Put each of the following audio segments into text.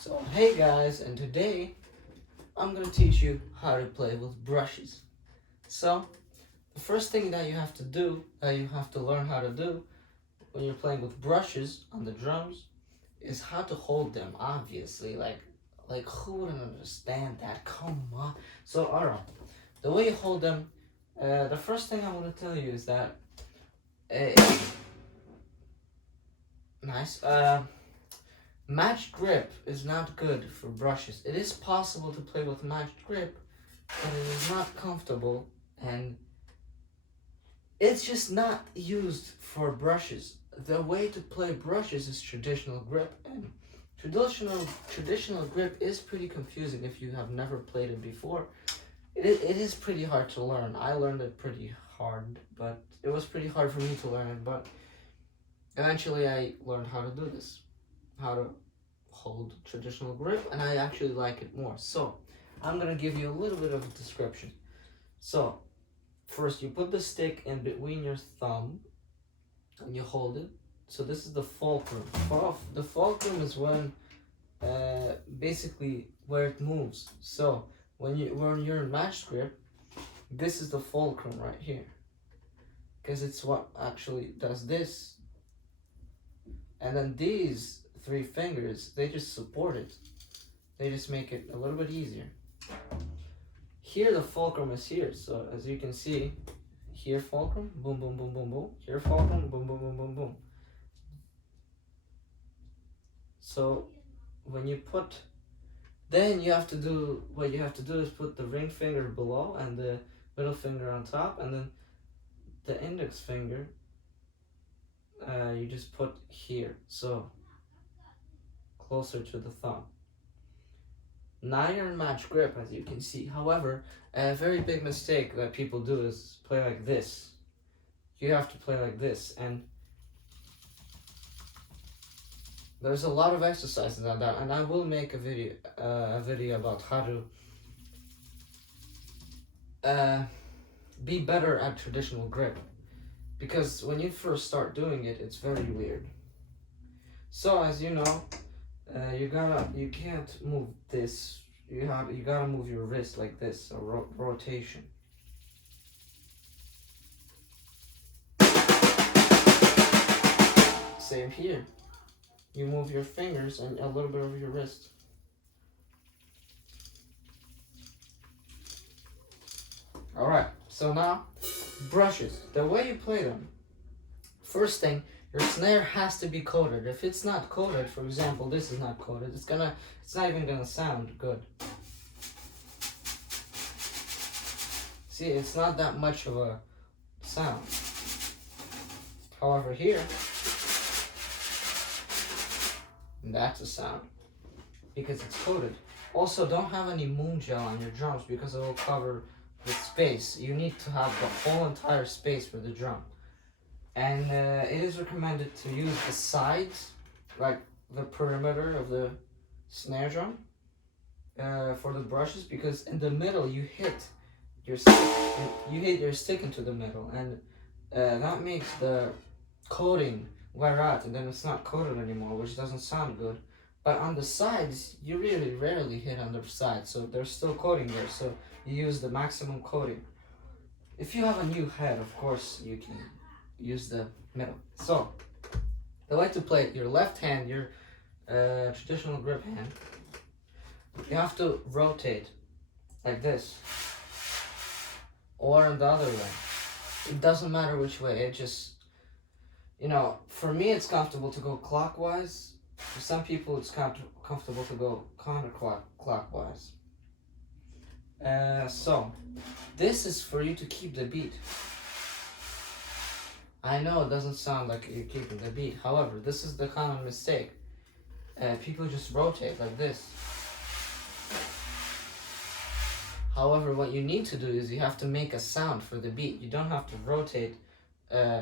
So hey guys, and today I'm gonna teach you how to play with brushes. So the first thing that you have to do, that you have to learn how to do when you're playing with brushes on the drums, is how to hold them. Obviously, like who wouldn't understand that? Come on. So alright, the way you hold them, the first thing I'm gonna tell you is that, uh, nice. Matched grip is not good for brushes. It is possible to play with matched grip, but it is not comfortable and it's just not used for brushes. The way to play brushes is traditional grip, and traditional grip is pretty confusing if you have never played it before. It is pretty hard to learn. I learned it pretty hard, but it was pretty hard for me to learn it, but eventually I learned how to do this. How to hold traditional grip, and I actually like it more. So I'm gonna give you a little bit of a description. So first you put the stick in between your thumb and you hold it. So this is the fulcrum. The fulcrum is when basically where it moves. So when you're in match grip, this is the fulcrum right here, because it's what actually does this. And then these three fingers, they just support it. They just make it a little bit easier. Here the fulcrum is here, so as you can see, here fulcrum, boom, boom, boom, boom, boom. Here fulcrum, boom, boom, boom, boom, boom. So when you put, then you have to do, what you have to do is put the ring finger below and the middle finger on top, and then the index finger, you just put here, so closer to the thumb. Now you're in match grip, as you can see. However, a very big mistake that people do is play like this. You have to play like this, and there's a lot of exercises on that, and I will make a video about how to be better at traditional grip, because when you first start doing it, it's very weird. So as you know, you can't move this. You gotta move your wrist like this, a rotation. Same here. You move your fingers and a little bit of your wrist. Alright, so now, brushes. The way you play them, first thing, your snare has to be coated. If it's not coated, for example, this is not coated, it's not even gonna sound good. See, it's not that much of a sound. However, here, that's a sound because it's coated. Also, don't have any moon gel on your drums because it will cover the space. You need to have the whole entire space for the drum. And it is recommended to use the sides, like the perimeter of the snare drum, for the brushes, because in the middle you hit your stick into the middle, and that makes the coating wear out, and then it's not coated anymore, which doesn't sound good. But on the sides, you really rarely hit on the sides, so there's still coating there, so you use the maximum coating. If you have a new head, of course, you can use the middle. So, the way to play it, your left hand, your traditional grip hand, you have to rotate like this, or in the other way. It doesn't matter which way, it just, for me it's comfortable to go clockwise. For some people it's comfortable to go counterclockwise. So, this is for you to keep the beat. I know it doesn't sound like you're keeping the beat, however, this is the common mistake. People just rotate like this. However, what you need to do is you have to make a sound for the beat. You don't have to rotate,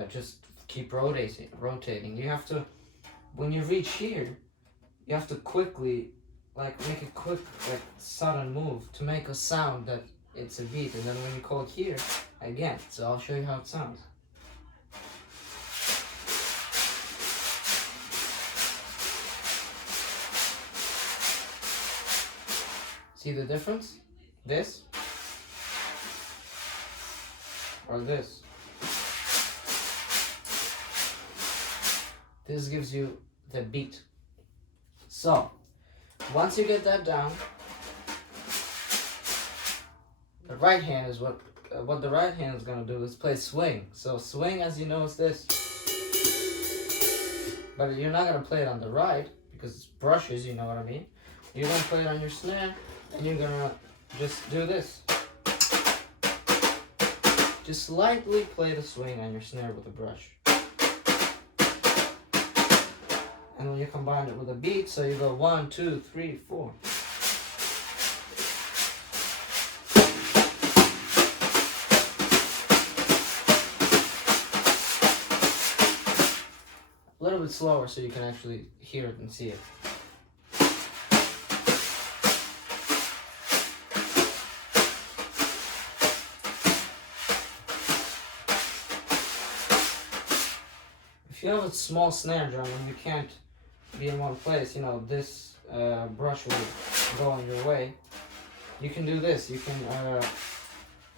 just keep rotating. You have to, when you reach here, you have to quickly, make a quick, sudden move to make a sound that it's a beat. And then when you call it here, again, so I'll show you how it sounds. See the difference? This or this. This gives you the beat. So, once you get that down, the right hand is what the right hand is gonna do is play swing. So swing, as you know, is this. But you're not gonna play it on the right because it's brushes, you know what I mean? You're gonna play it on your snare, and you're gonna just do this. Just slightly play the swing on your snare with a brush. And when you combine it with a beat, so you go 1, 2, 3, 4. A little bit slower so you can actually hear it and see it. If you have a small snare drum and you can't be in one place, you know, this brush will go on your way. You can do this. You can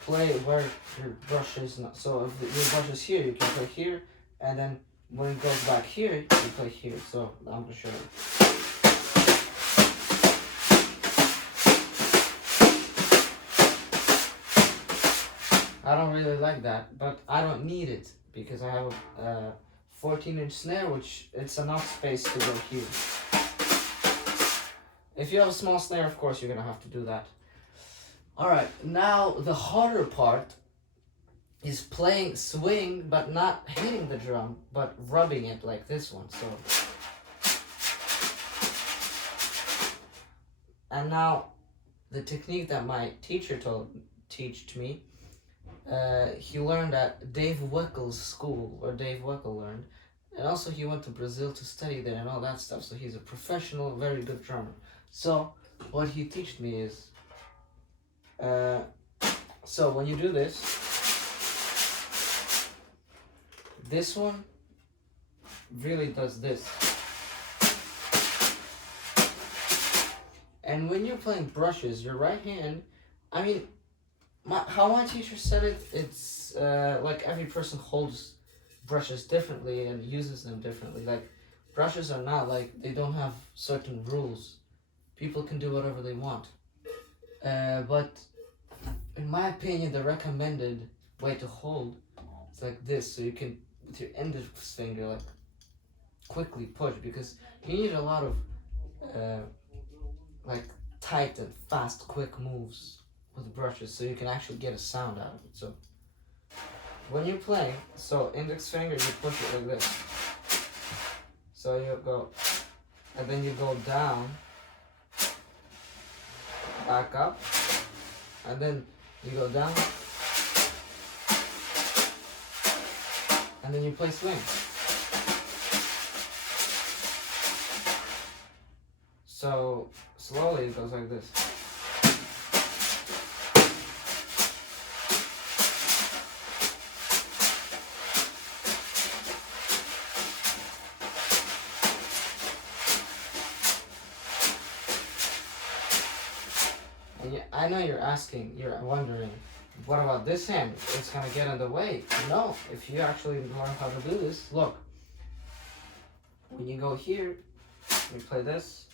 play where your brush is not. So if your brush is here, you can play here, and then when it goes back here, you play here. So I'm gonna show you. I don't really like that, but I don't need it because I have a 14-inch snare, which it's enough space to go here. If you have a small snare, of course, you're gonna have to do that. Alright, now the harder part is playing swing, but not hitting the drum, but rubbing it like this one. So, and now the technique that my teacher taught me, he learned at Dave Weckel's school, where Dave Weckel learned, and also he went to Brazil to study there and all that stuff. So he's a professional, very good drummer. So what he taught me is, so when you do this one really does this. And when you're playing brushes, your right hand, I mean, how my teacher said it, it's like every person holds brushes differently and uses them differently. Like, brushes are not like, they don't have certain rules. People can do whatever they want. But in my opinion, the recommended way to hold is like this, so you can, with your index finger, like, quickly push, because you need a lot of like tight and fast, quick moves with brushes, so you can actually get a sound out of it. So when you play, so index finger, you push it like this. So you go, and then you go down, back up, and then you go down, and then you play swing. So slowly it goes like this. And I know you're asking, you're wondering, what about this hand? It's gonna get in the way. No, if you actually learn how to do this, look. When you go here, you play this.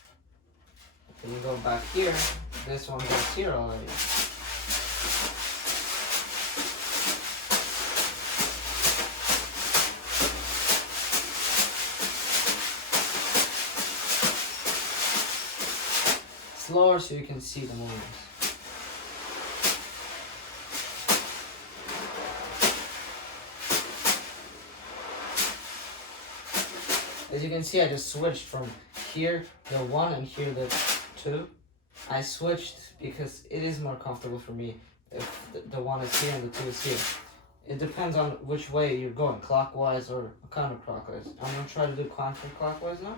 Then you go back here, this one goes here already. Slower so you can see the movements. As you can see, I just switched from here the 1 and here the 2. I switched because it is more comfortable for me if the 1 is here and the 2 is here. It depends on which way you're going, clockwise or counterclockwise. I'm going to try to do counterclockwise now.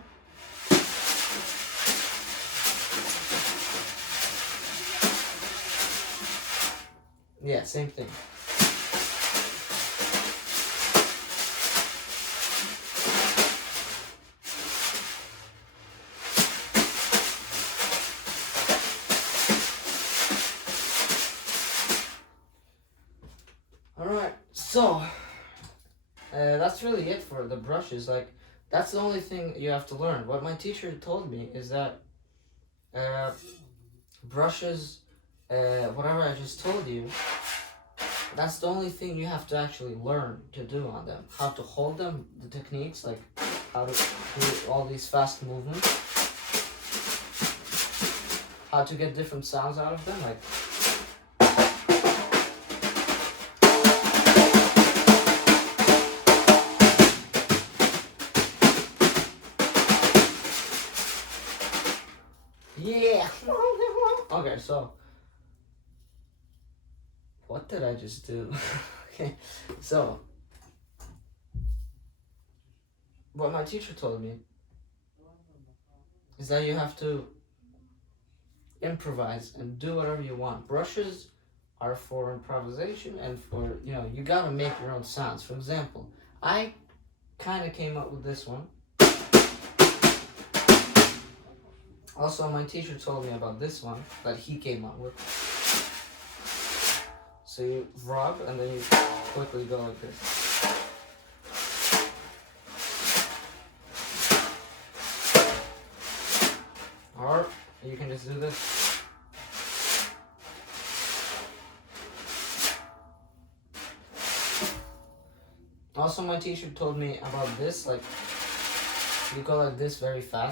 Yeah, same thing. So, that's really it for the brushes. Like, that's the only thing you have to learn. What my teacher told me is that brushes, whatever I just told you, that's the only thing you have to actually learn to do on them. How to hold them, the techniques, like how to do all these fast movements, how to get different sounds out of them, like. Yeah! Okay, so. What did I just do? Okay, so. What my teacher told me is that you have to improvise and do whatever you want. Brushes are for improvisation and for, you gotta make your own sounds. For example, I kind of came up with this one. Also, my teacher told me about this one that he came up with. So you rub and then you quickly go like this. Or you can just do this. Also, my teacher told me about this, like, you go like this very fast.